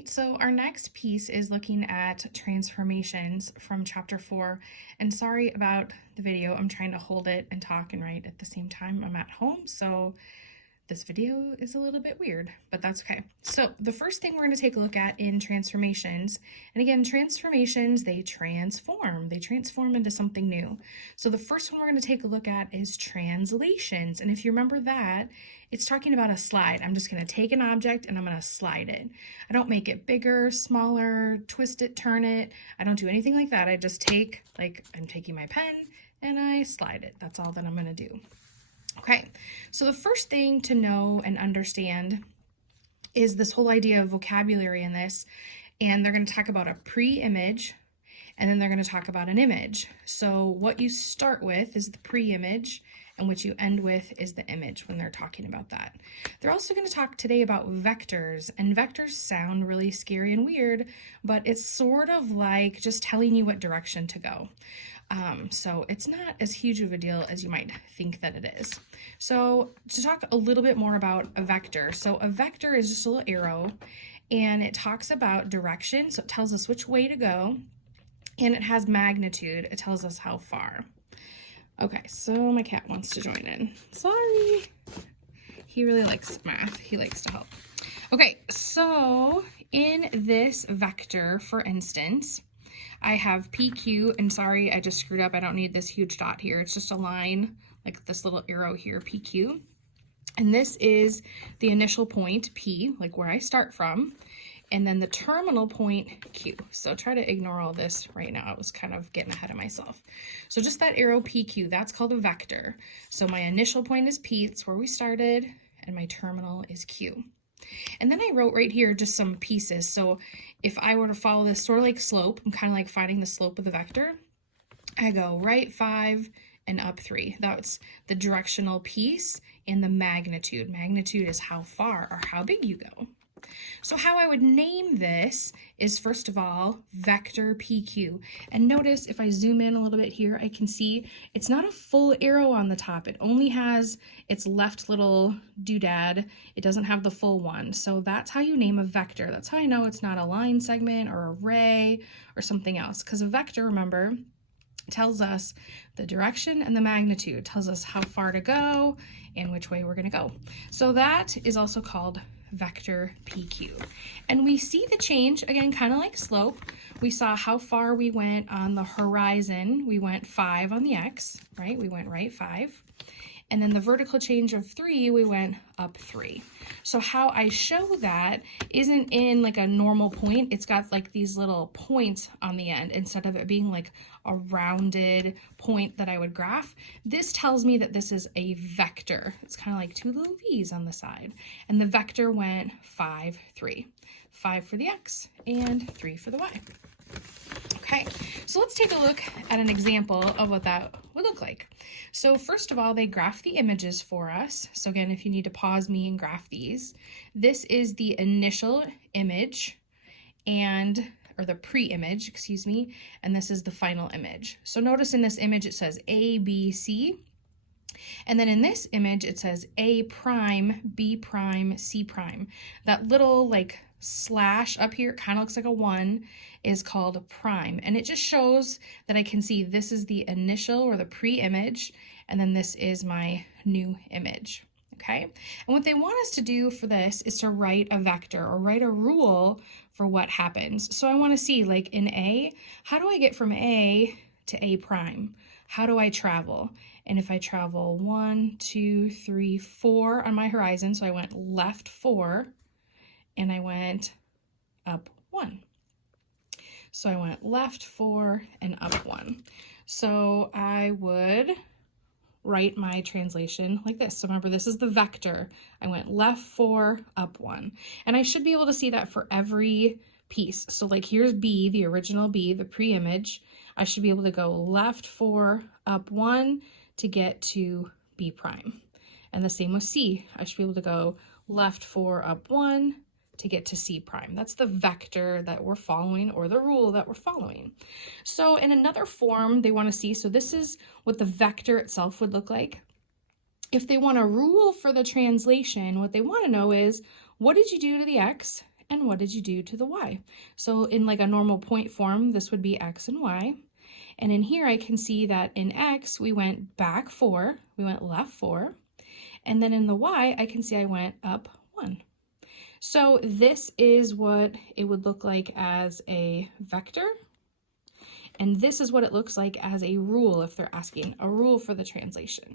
right, so our next piece is looking at transformations from chapter 4. And sorry about the video, I'm trying to hold it and talk and write at the same time. I'm at home, so this video is a little bit weird, but that's okay. So the first thing we're going to take a look at in transformations, and again, transformations, they transform into something new. So the first one we're going to take a look at is translations. And if you remember that, it's talking about a slide. I'm just going to take an object and I'm going to slide it. I don't make it bigger, smaller, twist it, turn it. I don't do anything like that. I just take, like I'm taking my pen and I slide it. That's all that I'm going to do. Okay, so the first thing to know and understand is this whole idea of vocabulary in this, and they're going to talk about a pre-image, and then they're going to talk about an image. So what you start with is the pre-image, and what you end with is the image when they're talking about that. They're also going to talk today about vectors, and vectors sound really scary and weird, but it's sort of like just telling you what direction to go. So it's not as huge of a deal as you might think that it is. So to talk a little bit more about a vector. So a vector is just a little arrow, and it talks about direction. So it tells us which way to go, and it has magnitude. It tells us how far. Okay, so my cat wants to join in. Sorry. He really likes math. He likes to help. Okay, so in this vector, for instance, I have PQ, and sorry, I just screwed up. I don't need this huge dot here. It's just a line, like this little arrow here, PQ. And this is the initial point, P, like where I start from, and then the terminal point, Q. So try to ignore all this right now. I was kind of getting ahead of myself. So just that arrow PQ, that's called a vector. So my initial point is P, it's where we started, and my terminal is Q. And then I wrote right here just some pieces. So if I were to follow this sort of like slope, I'm kind of like finding the slope of the vector. I go right 5 and up 3. That's the directional piece and the magnitude. Magnitude is how far or how big you go. So how I would name this is, first of all, vector PQ. And notice if I zoom in a little bit here, I can see it's not a full arrow on the top. It only has its left little doodad. It doesn't have the full one. So that's how you name a vector. That's how I know it's not a line segment or a ray or something else. Because a vector, remember, tells us the direction and the magnitude. It tells us how far to go and which way we're going to go. So that is also called vector PQ. And we see the change, again, kind of like slope. We saw how far we went on the horizon. We went 5 on the X, right? We went right 5. And then the vertical change of 3, we went up 3. So how I show that isn't in like a normal point. It's got like these little points on the end instead of it being like a rounded point that I would graph. This tells me that this is a vector. It's kind of like 2 little V's on the side. And the vector went 5, 3. 5 for the X and 3 for the Y. Okay, so let's take a look at an example of what that would look like. So first of all, they graph the images for us. So again, if you need to pause me and graph these, this is the initial image or the pre-image, excuse me, and this is the final image. So notice in this image it says A, B, C. And then in this image it says A prime, B prime, C prime. That little like slash up here, it kind of looks like a 1, is called a prime. And it just shows that I can see this is the initial or the pre-image, and then this is my new image. Okay, and what they want us to do for this is to write a vector or write a rule for what happens. So I want to see, like in A, how do I get from A to A prime? How do I travel? And if I travel 1, 2, 3, 4 on my horizon, so I went left 4, and I went up 1. So I went left 4 and up 1. So I would write my translation like this. So remember, this is the vector. I went left 4, up 1. And I should be able to see that for every piece. So like here's B, the original B, the pre-image. I should be able to go left 4, up 1 to get to B prime. And the same with C. I should be able to go left 4, up 1 to get to C prime. That's the vector that we're following, or the rule that we're following. So in another form they want to see, so this is what the vector itself would look like. If they want a rule for the translation, what they want to know is, what did you do to the X and what did you do to the y? So in like a normal point form, this would be x and y. And in here, I can see that in x, we went back 4, we went left 4. And then in the y, I can see I went up 1. So this is what it would look like as a vector. And this is what it looks like as a rule if they're asking a rule for the translation.